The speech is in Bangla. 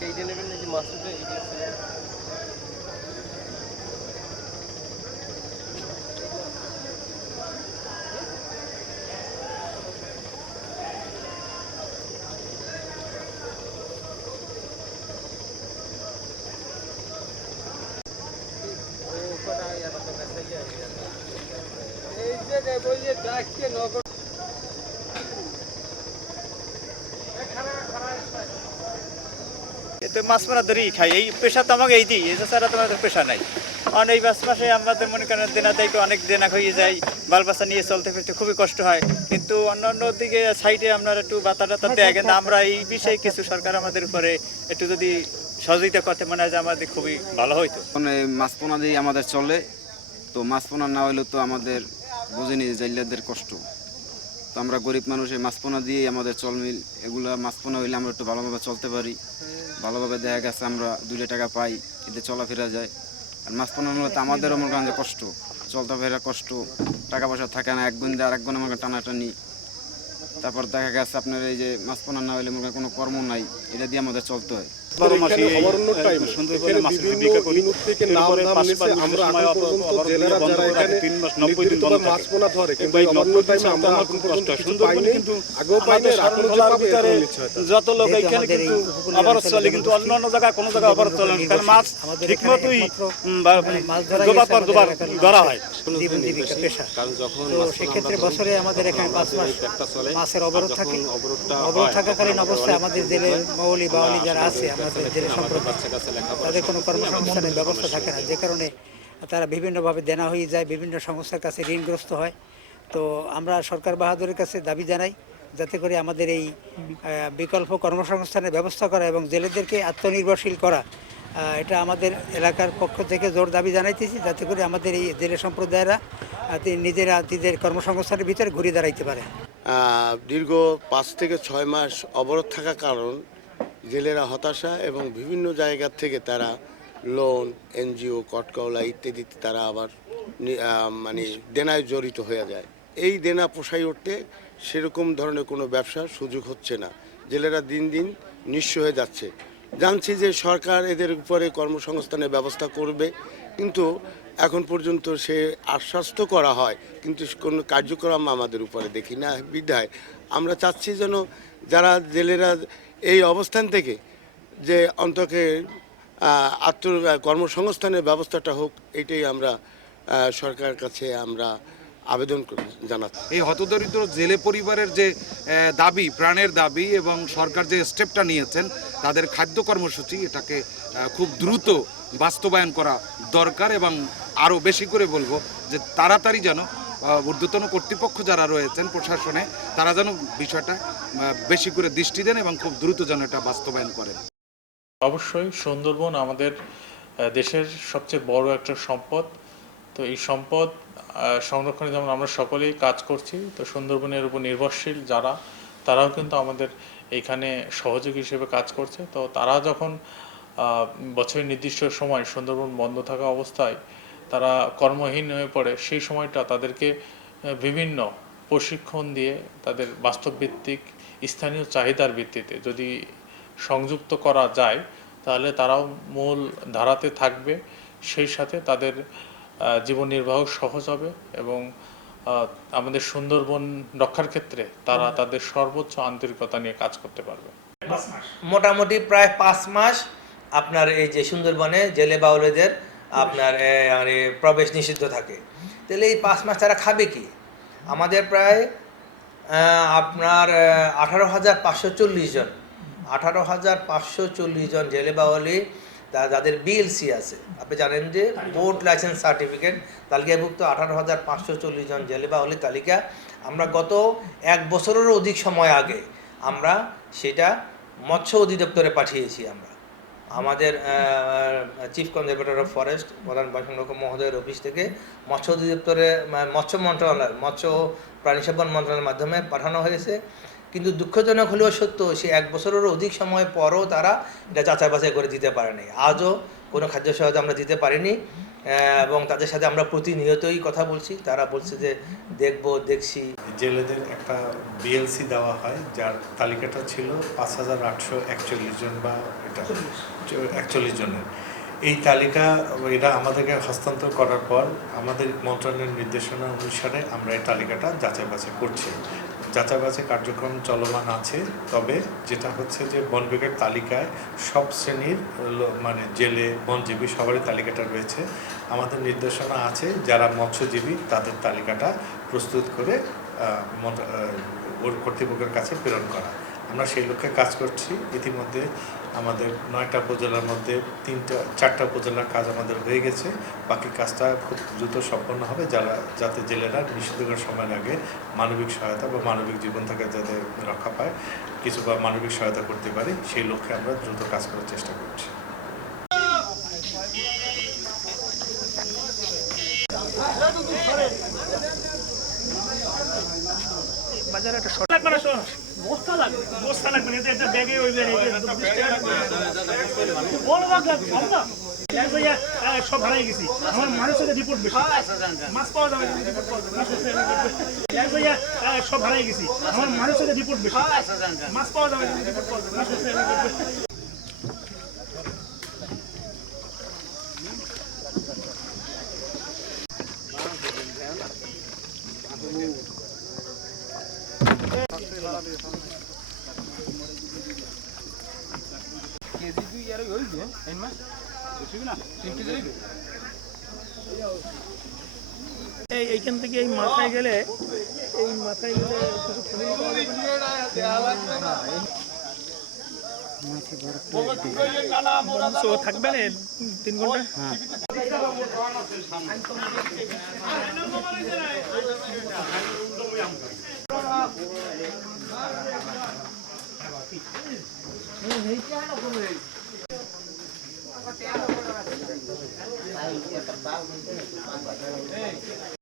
এইটা নেবেন এই যে মাছটা এই যে তো মাছ মারা ধরেই খাই। এই পেশা তো আমাকে এই দিই এটা ছাড়া তোমাদের পেশা নাই। কারণ এই মাছ মাসে আমাদের মনে করেন দেনা থেকে অনেক দেনা হয়ে যায় বাল বাচ্চা নিয়ে চলতে ফিরতে খুবই কষ্ট হয়। কিন্তু অন্যান্য দিকে সাইডে আপনারা একটু বাতা টাতা দেয় কিন্তু আমরা এই বিষয়ে কিছু সরকার আমাদের উপরে একটু যদি সহযোগিতা করতে মনে হয় যে আমাদের খুবই ভালো হইতো। এই মাছ পোনা দিয়ে আমাদের চলে। তো মাছ পোনা না হলে তো আমাদের বুঝিনি জাইলাদের কষ্ট। তো আমরা গরিব মানুষ, এই মাছ পোনা দিয়েই আমাদের চলমিল এগুলো মাছ পোনা হইলে আমরা একটু ভালোভাবে চলতে পারি। ভালোভাবে দেখা গেছে আমরা দুটো টাকা পাই, এতে চলাফেরা যায়। আর মাছ পোনা হলে তো আমাদেরও মনে করেন যে কষ্ট। চলতে ফেরা কষ্ট। টাকা পয়সা থাকে না এক গুণ দিয়ে আরেক গুণে করেন টানাটানি। তারপর দেখা গেছে আপনার এই যে মাছ পোনা না হলে মনে কোনো কর্ম নাই। এটা দিয়ে আমাদের চলতে হয়। বারো মাসে অবরণ্য টাইম এখানে বিভিন্ন ইউনিট থেকে নাম ধাম নিছে আমরা এখন পর্যন্ত জেলেরা যারা এখানে নির্দিষ্টভাবে মাছ পোনা ধরে কিন্তু এই অবরণ্য টাইমে আমরা এখন পর্যন্ত কিছু পাইনি আগেও পাইনি আর এখন যে পাবে এরকম নিচ্ছে হয়তো। যত লোক এখানে কিন্তু অবরোধ চলে কিন্তু অন্য অন্য জায়গায় কোনো জায়গায় অবরোধ চলে না। কারণ মাছ ঠিক মতোই দুবার পর দুবার ধরা হয়। জীবন জীবিকা পেশা। সেক্ষেত্রে বছরে আমাদের এখানে পাঁচ মাস মাসের অবরোধ থাকে অবরোধ থাকাকালীন অবস্থায় আমাদের জেলে মৌলি বাউলি যারা আছে আমাদের জেলে সম্প্রদায় তাদের কোনো কর্মসংস্থানের ব্যবস্থা থাকে না। যে কারণে তারা বিভিন্নভাবে দেনা হয়ে যায় বিভিন্ন সংস্থার কাছে ঋণগ্রস্ত হয়। তো আমরা সরকার বাহাদুরের কাছে দাবি জানাই যাতে করে আমাদের এই বিকল্প কর্মসংস্থানের ব্যবস্থা করা এবং জেলেদেরকে আত্মনির্ভরশীল করা এটা আমাদের এলাকার পক্ষ থেকে জোর দাবি জানাইতেছি যাতে করে আমাদের এই জেলে সম্প্রদায়েরা নিজেরা নিজেদের কর্মসংস্থানের ভিতরে ঘুরে দাঁড়াইতে পারে। দীর্ঘ পাঁচ থেকে ছয় মাস অবরোধ থাকার কারণ জেলেরা হতাশা এবং বিভিন্ন জায়গা থেকে তারা লোন এনজিও কটকওলা ইত্যাদিতে তারা আবার মানে দেনায় জড়িত হয়ে যায়। এই দেনা পোষাই উঠতে সেরকম ধরনের কোনো ব্যবসার সুযোগ হচ্ছে না। জেলেরা দিন দিন নিঃস্ব হয়ে যাচ্ছে। জানছি যে সরকার এদের উপরে কর্মসংস্থানের ব্যবস্থা করবে, কিন্তু এখন পর্যন্ত সে আশ্বাস করা হয়, কিন্তু কোনো কার্যক্রম আমাদের উপরে দেখি না। বিধায় আমরা চাচ্ছি যেন যারা জেলেরা এই অবস্থান থেকে যে অন্তকে আত্ম কর্মসংস্থানের ব্যবস্থাটা হোক এটাই আমরা আহ, সরকারের কাছে আমরা আবেদন জানাচ্ছি। এই হতদরিদ্র জেলে পরিবারের যে দাবি প্রাণের দাবি এবং সরকার যে স্টেপটা নিয়েছেন তাদের খাদ্য কর্মসূচি এটাকে খুব দ্রুত বাস্তবায়ন করা দরকার এবং আরও বেশি করে বলব যে তাড়াতাড়ি যেন ঊর্ধ্বতন কর্তৃপক্ষ যারা রয়েছেন প্রশাসনে, তারা যেন বিষয়টা বেশি করে দৃষ্টি দেন এবং খুব দ্রুত যেন এটা বাস্তবায়ন করেন। অবশ্যই, সুন্দরবন আমাদের দেশের সবচেয়ে বড় একটা সম্পদ। তো এই সম্পদ সংরক্ষণে যেমন আমরা সকলেই কাজ করছি, তো সুন্দরবনের উপর নির্ভরশীল যারা, তারাও কিন্তু আমাদের এখানে সহযোগী হিসেবে কাজ করছে। তো তারা যখন বছরের নির্দিষ্ট সময় সুন্দরবন বন্ধ থাকা অবস্থায় তারা কর্মহীন হয়ে পড়ে সেই সময়টা তাদেরকে বিভিন্ন প্রশিক্ষণ দিয়ে তাদের বাস্তবভিত্তিক স্থানীয় চাহিদার ভিত্তিতে যদি সংযুক্ত করা যায় তাহলে তারাও মূল ধারাতে থাকবে। সেই সাথে তাদের জীবন নির্বাহ সহজ হবে এবং আমাদের সুন্দরবন রক্ষার ক্ষেত্রে তারা তাদের সর্বোচ্চ আন্তরিকতা নিয়ে কাজ করতে পারবে। মোটামুটি প্রায় পাঁচ মাস আপনার এই যে সুন্দরবনে জেলে বাউলেদের আপনার মানে প্রবেশ নিষিদ্ধ থাকে। তাহলে এই পাঁচ মাস তারা খাবে কি? আমাদের প্রায় আপনার আঠারো হাজার পাঁচশো চল্লিশ জন। আঠারো হাজার পাঁচশো চল্লিশ জন জেলে বাউলি যাদের বিএলসি আছে। আপনি জানেন যে বোর্ড লাইসেন্স সার্টিফিকেট, তালিকাভুক্ত আঠারো হাজার পাঁচশো চল্লিশ জন জেলে বাউলি তালিকা। আমরা গত এক বছরেরও অধিক সময় আগে আমরা সেটা মৎস্য অধিদপ্তরে পাঠিয়েছি আমরা। আমাদের চিফ কনজারভেটর অফ ফরেস্ট প্রধান সংরক্ষক মহোদয়ের অফিস থেকে মৎস্য অধিদপ্তরে মৎস্য মন্ত্রণালয়, মৎস্য প্রাণী সম্পদ মন্ত্রণালয়ের মাধ্যমে পাঠানো হয়েছে। কিন্তু দুঃখজনক হলেও সত্য, সে এক বছরেরও অধিক সময় পরও তারা এটা যাচাই বাছাই করে দিতে পারেনি। আজও কোনো খাদ্য সহায়তা আমরা দিতে পারিনি। এবং তাদের সাথে আমরা প্রতিনিয়তই কথা বলছি। তারা বলছে যে, দেখব, দেখছি। জেলেদের একটা বিএলসি দেওয়া হয়, যার তালিকাটা ছিল পাঁচ হাজার আটশো একচল্লিশ জন বা এটা, একচল্লিশ জনের। এই তালিকা, এটা আমাদেরকে হস্তান্তর করার পর আমাদের মন্ত্রণালয়ের নির্দেশনা অনুসারে আমরা এই তালিকাটা যাচাই বাছাই করছি। যাচাই বাছাই কার্যক্রম চলমান আছে, তবে যেটা হচ্ছে যে বন বিভাগের তালিকায় সব শ্রেণির মানে জেলে বনজীবী সবারই তালিকাটা রয়েছে। আমাদের নির্দেশনা আছে যারা মৎস্যজীবী তাদের তালিকাটা প্রস্তুত করে কর্তৃপক্ষের কাছে প্রেরণ করা। আমরা সেই লক্ষ্যে কাজ করছি। ইতিমধ্যে আমাদের নয়টা উপজেলার মধ্যে তিনটা, চারটা উপজেলার কাজ আমাদের হয়ে গেছে। বাকি কাজটা খুব দ্রুত সম্পন্ন হবে। যারা, যাতে জেলেরা নিষিদ্ধকরণ সময় আগে মানবিক সহায়তা বা মানবিক জীবন থেকে যাতে রক্ষা পায়, কিছু বা মানবিক সহায়তা করতে পারে, সেই লক্ষ্যে আমরা দ্রুত কাজ করার চেষ্টা করছি। সব হারাই গেছি। আমার মানুষের রিপোর্ট বেশি। মাছ পাওয়া যাবে সব হারাই গেছি। আমার মানুষের রিপোর্ট বেশি। মাছ পাওয়া যাবে না, report পাওয়া যাবে না। কেজি দুই আর ওই যে এই মাছ না তিন কেজি এই এইখান থেকে এই মাথায় গেলে এই মাথায় গেলে কিছু? বরঞ্চ থাকবে না তিন ঘণ্টা?